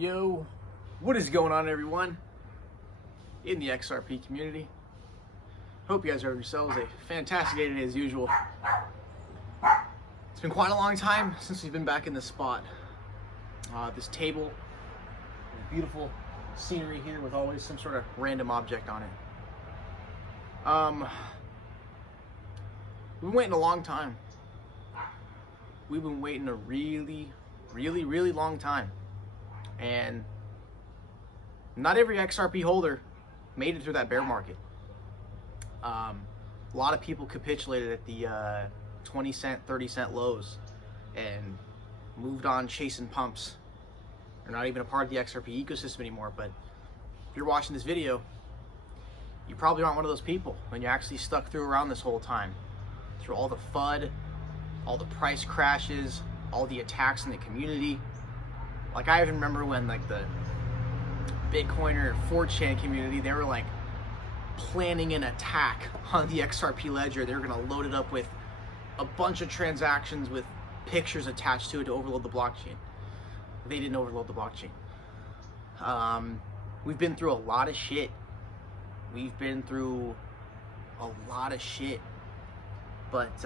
Yo, what is going on, everyone in the XRP community? Hope you guys are having yourselves a fantastic day today as usual. It's been quite a long time since we've been back in this spot. This table, beautiful scenery here with always some sort of random object on it. We've been waiting a long time. We've been waiting a really long time. And not every XRP holder made it through that bear market. A lot of people capitulated at the 20 cent, 30 cent lows and moved on chasing pumps. They're not even a part of the XRP ecosystem anymore. But if you're watching this video, you probably aren't one of those people when you actually stuck through around this whole time. Through all the FUD, all the price crashes, all the attacks in the community. Like, I even remember when, like, the Bitcoiner 4chan community, they were like planning an attack on the XRP ledger. They were going to load it up with a bunch of transactions with pictures attached to it to overload the blockchain. They didn't overload the blockchain. We've been through a lot of shit. But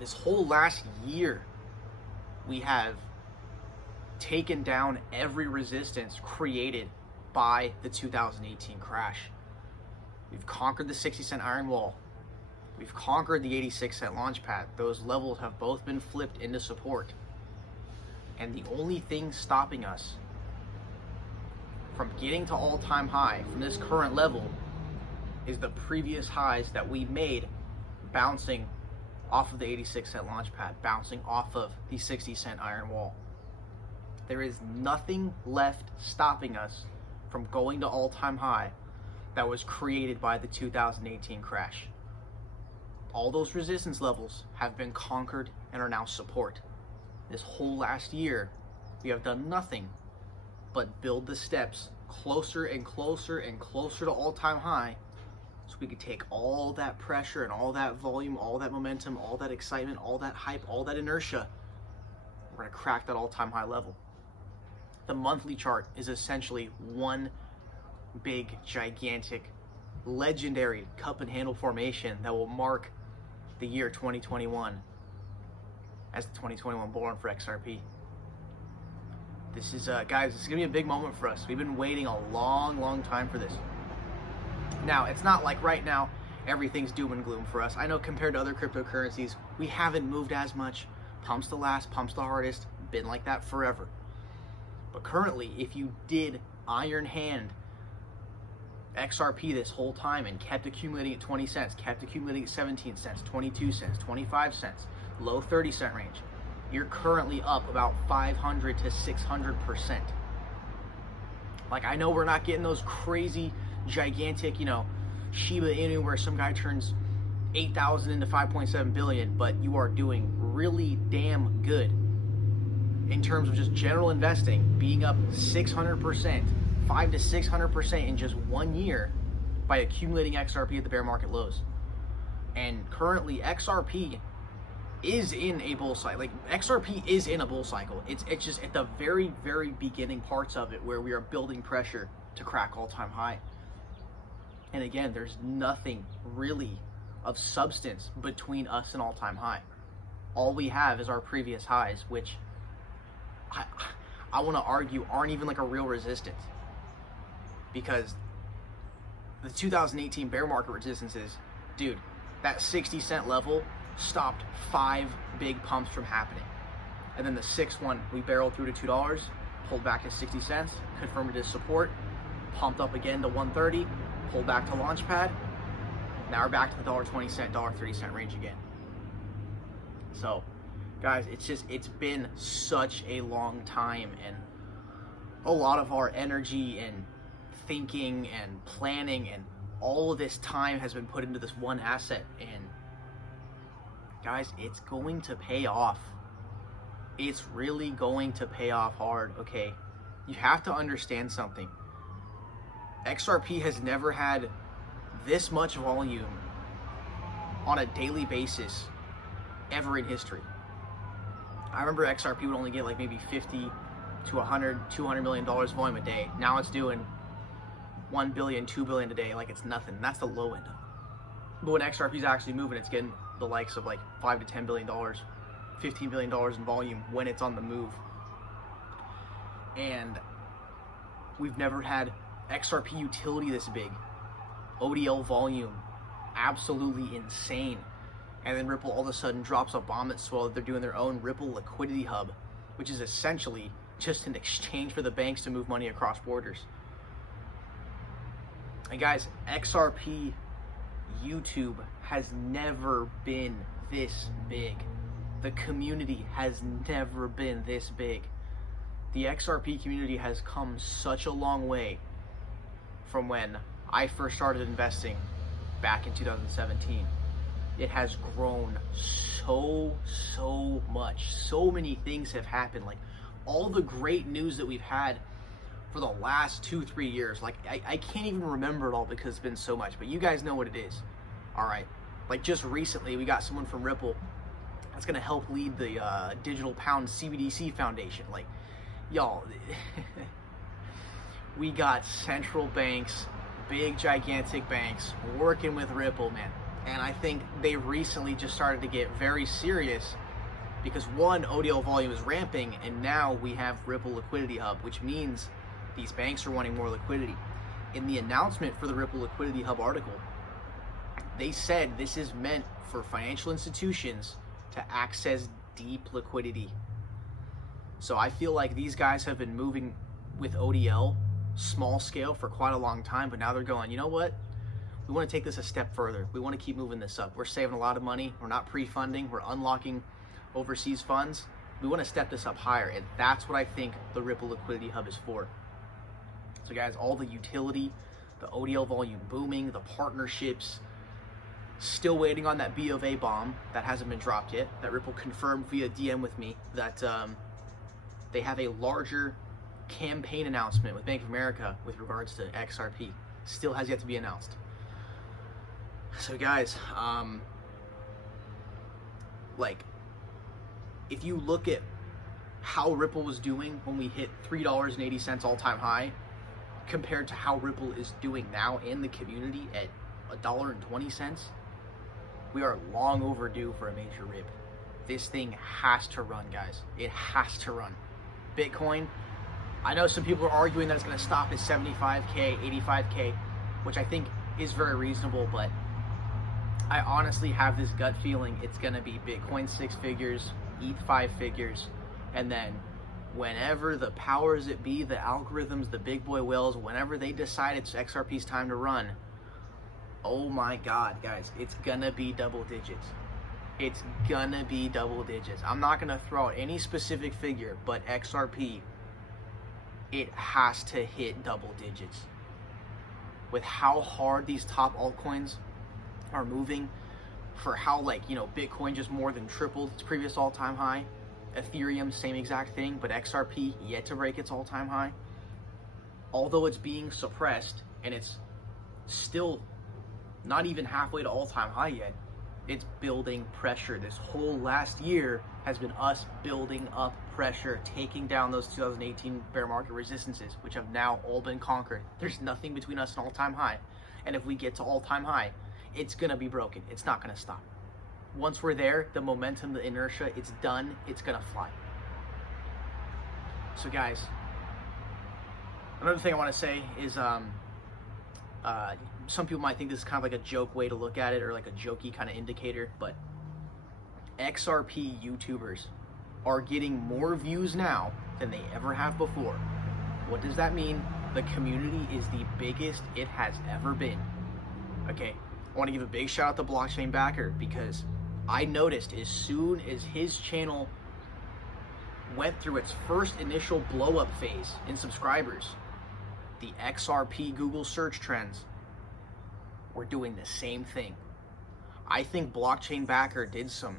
this whole last year, we have taken down every resistance created by the 2018 crash. We've conquered the 60 cent iron wall. We've conquered the 86 cent launch pad. Those levels have both been flipped into support. And the only thing stopping us from getting to all-time high from this current level is the previous highs that we made bouncing off of the 86 cent launch pad, bouncing off of the 60 cent iron wall. There is nothing left stopping us from going to all-time high that was created by the 2018 crash. All those resistance levels have been conquered and are now support. This whole last year, we have done nothing but build the steps closer and closer and closer to all-time high, so we could take all that pressure and all that volume, all that momentum, all that excitement, all that hype, all that inertia. We're gonna crack that all-time high level. The monthly chart is essentially one big, gigantic, legendary cup and handle formation that will mark the year 2021 as the 2021 bull run for XRP. This is, guys, this is gonna be a big moment for us. We've been waiting a long time for this. Now, it's not like right now everything's doom and gloom for us. I know compared to other cryptocurrencies, we haven't moved as much. Pumps the last, pumps the hardest, been like that forever. But currently, if you did iron hand XRP this whole time and kept accumulating at 20 cents, kept accumulating at 17 cents, 22 cents, 25 cents, low 30 cent range, you're currently up about 500 to 600%. Like, I know we're not getting those crazy, gigantic, Shiba Inu where some guy turns 8,000 into 5.7 billion, but you are doing really damn good in terms of just general investing, being up 600%, 500 to 600% in just 1 year by accumulating XRP at the bear market lows. And currently XRP is in a bull cycle. Like, XRP is in a bull cycle. It's just at the very beginning parts of it where we are building pressure to crack all-time high. And again, there's nothing really of substance between us and all-time high. All we have is our previous highs, which I want to argue aren't even like a real resistance, because the 2018 bear market resistances, dude, that 60 cent level stopped 5 big pumps from happening. And then the 6th one, we barreled through to $2, pulled back to 60 cents, confirmed it as support, pumped up again to 130, pulled back to launchpad. Now we're back to the $1.20, $1.30 range again. So, guys, it's been such a long time, and a lot of our energy and thinking and planning and all of this time has been put into this one asset. And guys, it's going to pay off. It's really going to pay off hard, okay? You have to understand something. XRP has never had this much volume on a daily basis ever in history. I remember XRP would only get like maybe 50 to $200 million volume a day. Now it's doing 1 billion, 2 billion a day, like it's nothing. That's the low end. But when XRP is actually moving, it's getting the likes of like $5 to $10 billion, $15 billion in volume when it's on the move. And we've never had XRP utility this big. ODL volume, absolutely insane. And then Ripple all of a sudden drops a bomb at Swell that they're doing their own Ripple liquidity hub, which is essentially just an exchange for the banks to move money across borders. And guys, XRP YouTube has never been this big. The community has never been this big. The XRP community has come such a long way from when I first started investing back in 2017. It has grown so much. So many things have happened. Like all the great news that we've had for the last 2-3 years. Like I can't even remember it all because it's been so much, but you guys know what it is. All right. Like just recently, we got someone from Ripple that's going to help lead the Digital Pound CBDC Foundation. Like, y'all, we got central banks, big gigantic banks working with Ripple, man. And I think they recently just started to get very serious because one, ODL volume is ramping, and now we have Ripple Liquidity Hub, which means these banks are wanting more liquidity. In the announcement for the Ripple Liquidity Hub article, they said this is meant for financial institutions to access deep liquidity. So I feel like these guys have been moving with ODL small scale for quite a long time, but now they're going, you know what? We want to take this a step further. We want to keep moving this up. We're saving a lot of money. We're not pre-funding. We're unlocking overseas funds. We want to step this up higher, and that's what I think the Ripple Liquidity Hub is for. So guys, all the utility, the ODL volume booming, the partnerships, still waiting on that B of A bomb that hasn't been dropped yet, that Ripple confirmed via DM with me that they have a larger campaign announcement with Bank of America with regards to XRP. Still has yet to be announced. So guys, like, if you look at how Ripple was doing when we hit $3.80 all-time high compared to how Ripple is doing now in the community at $1.20, we are long overdue for a major rip. This thing has to run, guys. It has to run. Bitcoin, I know some people are arguing that it's going to stop at 75K, 85K, which I think is very reasonable, but I honestly have this gut feeling it's going to be Bitcoin 6 figures, ETH 5 figures, and then whenever the powers that be, the algorithms, the big boy whales, whenever they decide it's XRP's time to run, oh my God, guys, it's going to be double digits. It's going to be double digits. I'm not going to throw out any specific figure, but XRP, it has to hit double digits. With how hard these top altcoins are moving, for how, like, you know, Bitcoin just more than tripled its previous all-time high, Ethereum, same exact thing, but XRP yet to break its all-time high. Although it's being suppressed and it's still not even halfway to all-time high yet, it's building pressure. This whole last year has been us building up pressure, taking down those 2018 bear market resistances, which have now all been conquered. There's nothing between us and all-time high. And if we get to all-time high, it's gonna be broken. It's not gonna stop. Once we're there, the momentum, the inertia, it's done. It's gonna fly. So guys, another thing I want to say is some people might think this is kind of like a joke way to look at it, or like a jokey kind of indicator, but XRP YouTubers are getting more views now than they ever have before. What does that mean? The community is the biggest it has ever been. Okay, I want to give a big shout out to Blockchain Backer, because I noticed as soon as his channel went through its first initial blow up phase in subscribers, the XRP Google search trends were doing the same thing. I think Blockchain Backer did some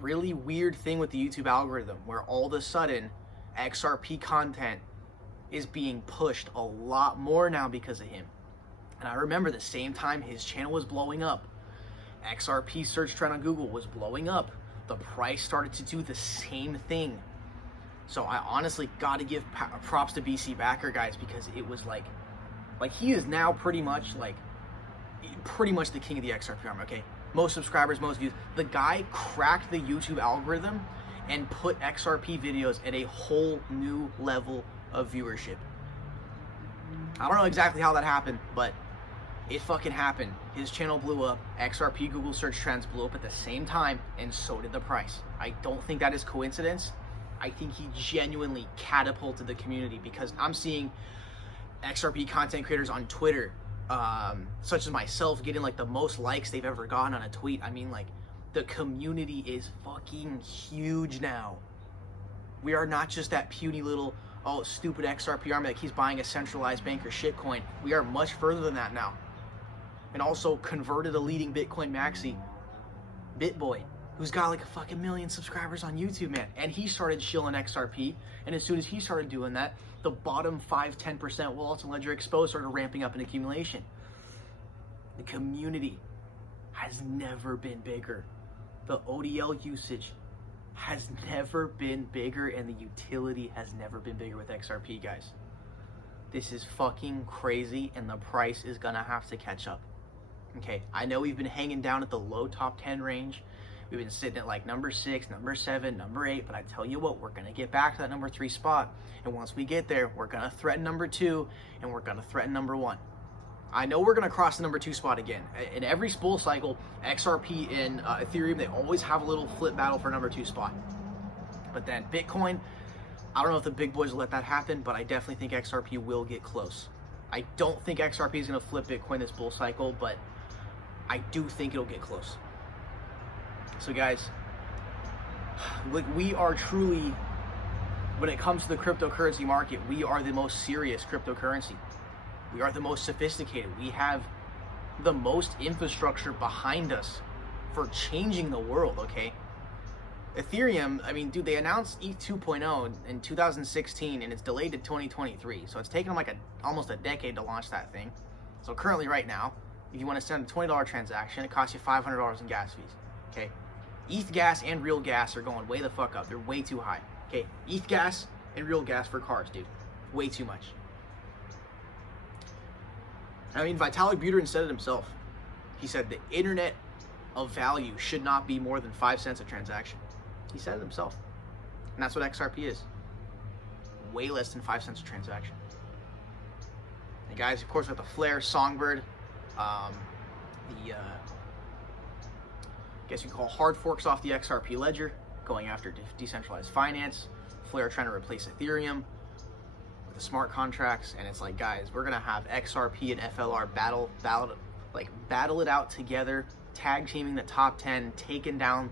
really weird thing with the YouTube algorithm, where all of a sudden XRP content is being pushed a lot more now because of him. And I remember the same time his channel was blowing up, XRP search trend on Google was blowing up, the price started to do the same thing. So I honestly got to give props to BC Backer, guys, because it was like he is now pretty much the king of the XRP arm, okay? Most subscribers, most views. The guy cracked the YouTube algorithm and put XRP videos at a whole new level of viewership. I don't know exactly how that happened, but it fucking happened. His channel blew up, XRP Google search trends blew up at the same time, and so did the price. I don't think that is coincidence. I think he genuinely catapulted the community, because I'm seeing XRP content creators on Twitter, such as myself, getting like the most likes they've ever gotten on a tweet. I mean, like, the community is fucking huge now. We are not just that puny little, oh, stupid XRP army that keeps buying a centralized bank or shitcoin. We are much further than that now. And also converted a leading Bitcoin maxi, BitBoy, who's got like a fucking million subscribers on YouTube, man. And he started shilling XRP. And as soon as he started doing that, the bottom 5-10% wallets and ledger exposed started ramping up in accumulation. The community has never been bigger. The ODL usage has never been bigger, and the utility has never been bigger with XRP, guys. This is fucking crazy, and the price is gonna have to catch up. Okay, I know we've been hanging down at the low top 10 range. We've been sitting at like number 6, number 7, number 8, but I tell you what, we're gonna get back to that number 3 spot. And once we get there, we're gonna threaten number 2, and we're gonna threaten number 1. I know we're gonna cross the number 2 spot again. In every bull cycle, XRP and Ethereum, they always have a little flip battle for number 2 spot. But then Bitcoin, I don't know if the big boys will let that happen, but I definitely think XRP will get close. I don't think XRP is gonna flip Bitcoin this bull cycle, but I do think it'll get close. So guys, like, we are truly, when it comes to the cryptocurrency market, we are the most serious cryptocurrency. We are the most sophisticated. We have the most infrastructure behind us for changing the world, okay? Ethereum, I mean, dude, they announced ETH 2.0 in 2016, and it's delayed to 2023. So it's taken them like almost a decade to launch that thing. So currently, right now, if you want to send a $20 transaction, it costs you $500 in gas fees, okay? ETH gas and real gas are going way the fuck up. They're way too high, okay? ETH gas and real gas for cars, dude. Way too much. I mean, Vitalik Buterin said it himself. He said the internet of value should not be more than 5 cents a transaction. He said it himself. And that's what XRP is. Way less than 5 cents a transaction. And guys, of course, with the Flare, Songbird, I guess you can call hard forks off the XRP ledger, going after decentralized finance. Flare trying to replace Ethereum with the smart contracts, and it's like, guys, we're gonna have XRP and FLR battle it out together, tag teaming the top 10, taking down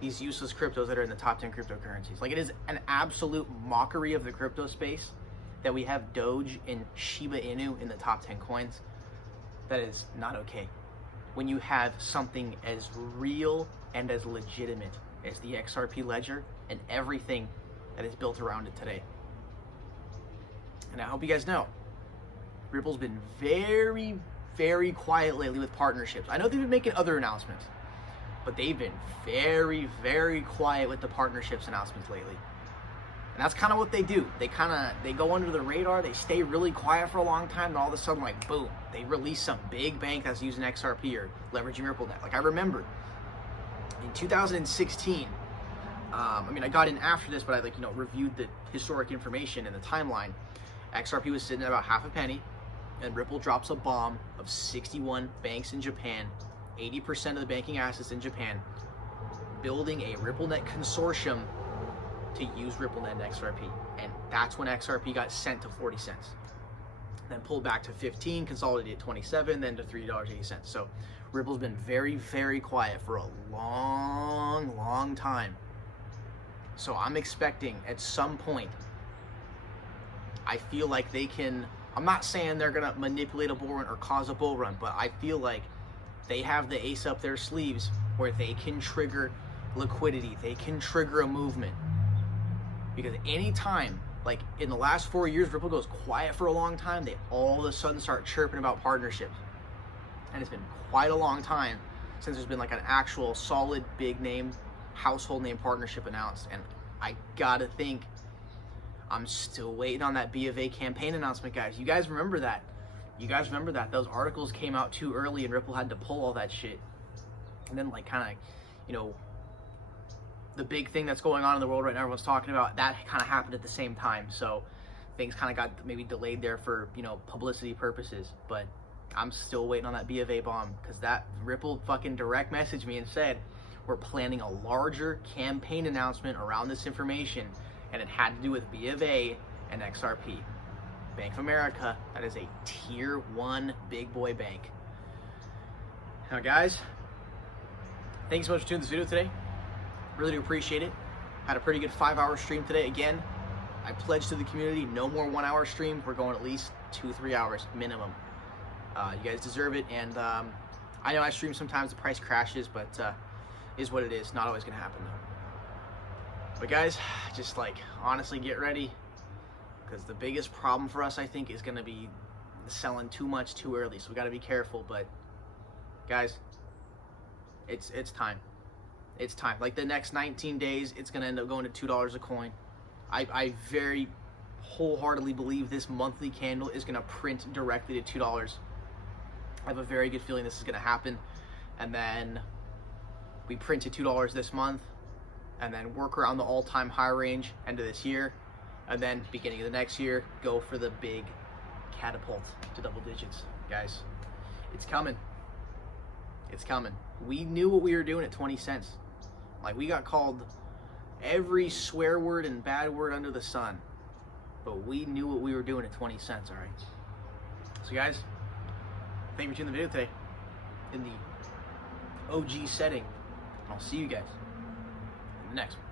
these useless cryptos that are in the top 10 cryptocurrencies. Like, it is an absolute mockery of the crypto space that we have Doge and Shiba Inu in the top 10 coins. That is not okay. When you have something as real and as legitimate as the XRP ledger and everything that is built around it today. And I hope you guys know, Ripple's been very, very quiet lately with partnerships. I know they've been making other announcements, but they've been very, very quiet with the partnerships announcements lately. And that's kind of what they do. They go under the radar, they stay really quiet for a long time, and all of a sudden, like, boom, they release some big bank that's using XRP or leveraging RippleNet. Like, I remember in 2016, I mean, I got in after this, but I reviewed the historic information and the timeline. XRP was sitting at about half a penny, and Ripple drops a bomb of 61 banks in Japan, 80% of the banking assets in Japan, building a RippleNet consortium to use RippleNet and XRP. And that's when XRP got sent to 40 cents. Then pulled back to 15, consolidated at 27, then to $3.80. So Ripple's been very, very quiet for a long, long time. So I'm expecting at some point, I feel like they can, I'm not saying they're gonna manipulate a bull run or cause a bull run, but I feel like they have the ace up their sleeves where they can trigger liquidity, they can trigger a movement. Because anytime, like in the last 4 years, Ripple goes quiet for a long time, they all of a sudden start chirping about partnerships. And it's been quite a long time since there's been like an actual solid, big name, household name partnership announced. And I gotta think I'm still waiting on that B of A campaign announcement, guys. You guys remember that? You guys remember that? Those articles came out too early and Ripple had to pull all that shit. And then, like, kind of, you know, the big thing that's going on in the world right now, everyone's talking about, that kind of happened at the same time. So things kind of got maybe delayed there for, you know, publicity purposes. But I'm still waiting on that B of A bomb, because that Ripple fucking direct messaged me and said, we're planning a larger campaign announcement around this information, and it had to do with B of A and XRP. Bank of America, that is a tier 1 big boy bank. Now guys, thank you so much for tuning this video today. Really do appreciate it. Had a pretty good 5-hour stream today. Again, I pledged to the community, no more 1-hour streams. We're going at least 2-3 hours minimum. You guys deserve it, and I know I stream sometimes, the price crashes, but is what it is. Not always gonna happen though. But guys, just like, honestly, get ready, because the biggest problem for us, I think, is gonna be selling too much too early. So we gotta be careful. But guys, it's time. It's time. Like the next 19 days, it's gonna end up going to $2 a coin. I very wholeheartedly believe this monthly candle is gonna print directly to $2. I have a very good feeling this is gonna happen, and then we print to $2 this month, and then work around the all-time high range end of this year, and then beginning of the next year, go for the big catapult to double digits. Guys, it's coming. It's coming. We knew what we were doing at 20 cents. Like, we got called every swear word and bad word under the sun, but we knew what we were doing at 20 cents, all right? So guys, thank you for tuning the video today in the OG setting. I'll see you guys in the next one.